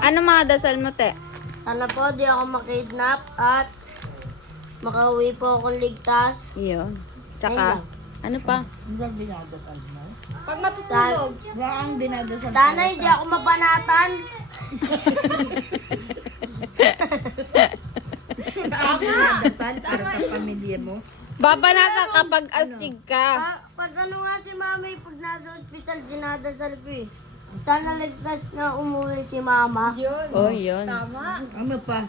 Ano mga dasal mo, te? Sana po di ako makidnap at makauwi po akong ligtas. Yun. Tsaka, ano pa? Hanggang dinadasal mo. Pag matutulog. Wala kang dinadasal. Sana hindi ako mabanatan. Wala kang dinadasal para sa pamilya mo. Babanata kapag astig ka. Pag ano nga si mama, pag nasa ospital, dinadasal ko eh. Sana ligtas na umuwi si mama. Yun. Oh, yun. Tama. Ano pa?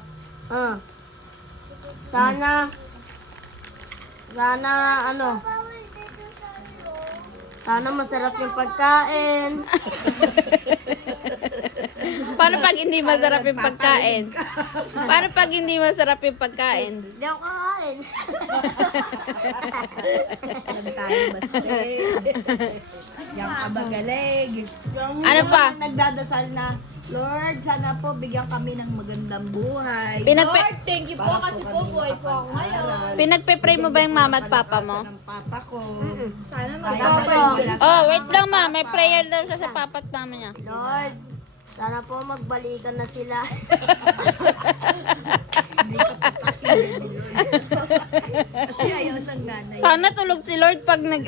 Ah. Sana masarap yung pagkain. Paano pag hindi masarap yung pagkain? Paano pag hindi masarap yung pagkain? Hindi ako kakain. Yan tayo basta. Yan ka magaling. Ano pa? Nagdadasal na, Lord, sana po bigyan kami ng magandang buhay. Lord, thank you po Para kasi po kami buhay po ako ngayon. makapag-aral. Pinagpe-pray mo ba yung mama at papa mo? Ng papa ko. Sana Kaya magkakaroon. wala Oh, wait lang ma. May prayer daw siya sa papa at mama niya. Lord, sana po magbalikan na sila. Hindi ka papakinggan ni Lord. Kaya yun ang nanay. Sana tulog si Lord pag nag...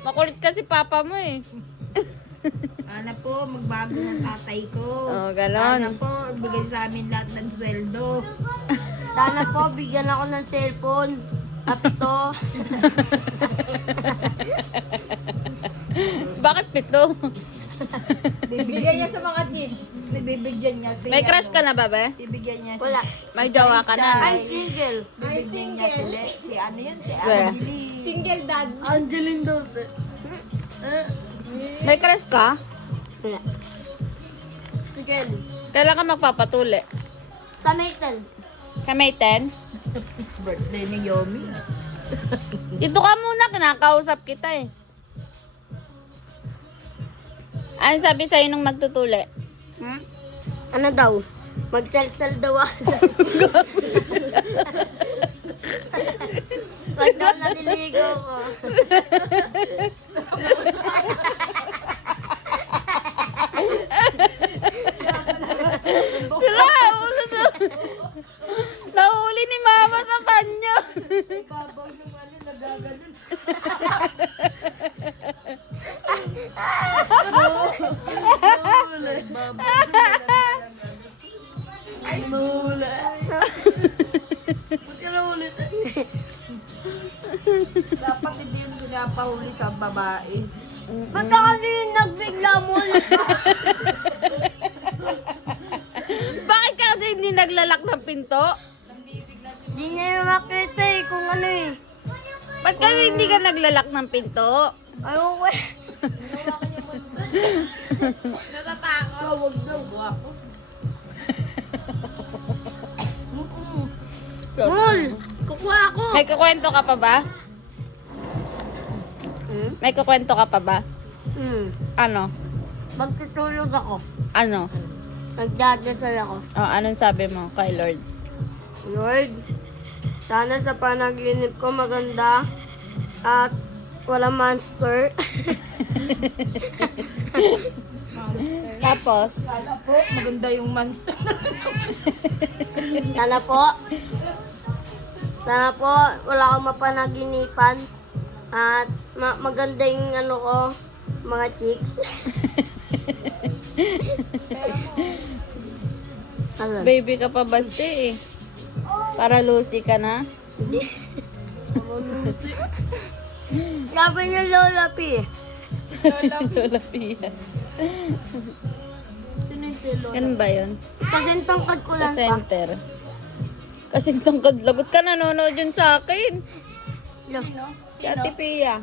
Makulit kasi papa mo eh. Sana po magbago ng tatay ko. Oh, ganon. Sana po bigay sa amin lahat ng sweldo. Sana po bigyan ako ng cellphone. At ito, Bakit pito? Bigyan niya sa mga kids. Bibigyan niya si May crush ka na ba, be? Bibigyan niya wala. May jowa ka na. I'm single. Bibigyan niya si ano yun? Si Wala. Angeline. Single dad. Angeline Dove. May crush ka? Wala. Single. Kailan ka magpapatuli? Kamaitan. Ka May 10? Birthday ni Yomi. Dito ka muna, kinakausap kita eh. Ano sabi sa'yo nung magtutuli? Hmm? Ano daw? Magsal-sal daw ako. Pag daw naliligo ko. Sila, ulo na. Nahuli ni mama sa panyo. Kabaw yung ano, nagaganon. Ay, mahula. Ba't ka nahuli? Dapat hindi yung pinapahuli sa babae. Ba't ka kasi nagbigla mo? Bakit ka kasi hindi naglalak ng pinto? Hindi niya yung makita eh kung ano eh. Ba't kasi hindi ka naglalak ng pinto? Ayoko eh. Natatakot. Huwag daw, ako. Mul! Kukuha ako. May kukwento ka pa ba? Hmm? May kukwento ka pa ba? Hmm. Ano? Magtutulog ako. Ano? Nagdadasal ako. Oh, anong sabi mo kay Lord? Lord, sana sa panaginip ko maganda at wala monster. Tapos, Sana po, maganda yung monster. Sana po wala akong mapanaginipan at maganda yung ano ko, mga chicks. Ano? baby ka pa basti eh. Para Lucy ka na. Hindi. Sabi niya Lola P. Lola Pia. Ganun ba yun? Kasi tangkad ko Sa lang pa. center. Kasi tangkad lagot ka nanonood yun sa akin. Si Ate Pia.